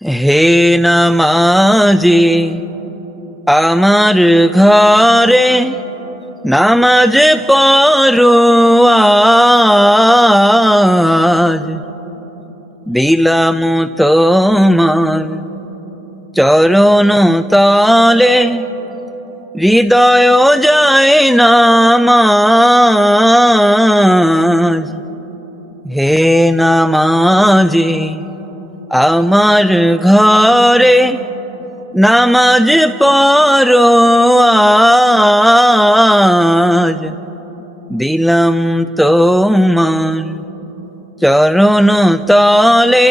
হে নামাজি আমার ঘরে নামাজ পড়ো আজ, দিলাম তোমার চরণ তলে হৃদয় যায় নামাজ। হে নামাজি আমার ঘরে নামাজ পড়ো আজ, দিলাম তোমার চরণ তলে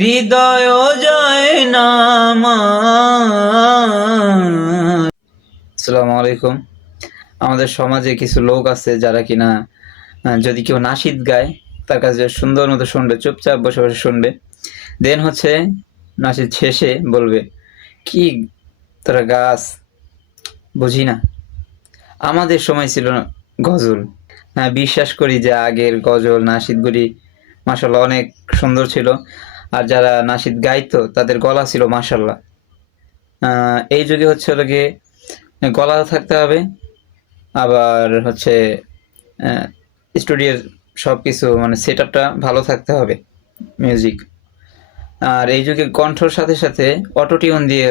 হৃদয় যায় নামাজ। আসসালামু আলাইকুম। আমাদের সমাজে কিছু লোক আছে যারা কিনা যদি কেউ নাশিদ গায় তার কাছে সুন্দর মতো শুনবে, চুপচাপ বসে বসে শুনবে, দেন হচ্ছে নাশিদ শেষে বলবে কি তোরা গাছ বুঝি না। আমাদের সময় ছিল গজল। হ্যাঁ, বিশ্বাস করি যে আগের গজল নাশিদগুলি মাশাল্লাহ অনেক সুন্দর ছিল, আর যারা নাশিদ গাইতো তাদের গলা ছিল মাশাল্লাহ। এই যুগে হচ্ছে গিয়ে গলা থাকতে হবে, আবার হচ্ছে স্টুডিওর সব কিছু মানে সেট আপটা ভালো থাকতে হবে, মিউজিক। আর এই যুগে কণ্ঠর সাথে সাথে অটোটিউন দিয়ে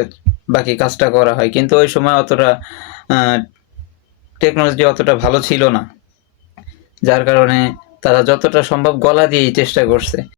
বাকি কাজটা করা হয়, কিন্তু ওই সময় অতটা টেকনোলজি অতটা ভালো ছিল না, যার কারণে তারা যতটা সম্ভব গলা দিয়েই চেষ্টা করছে।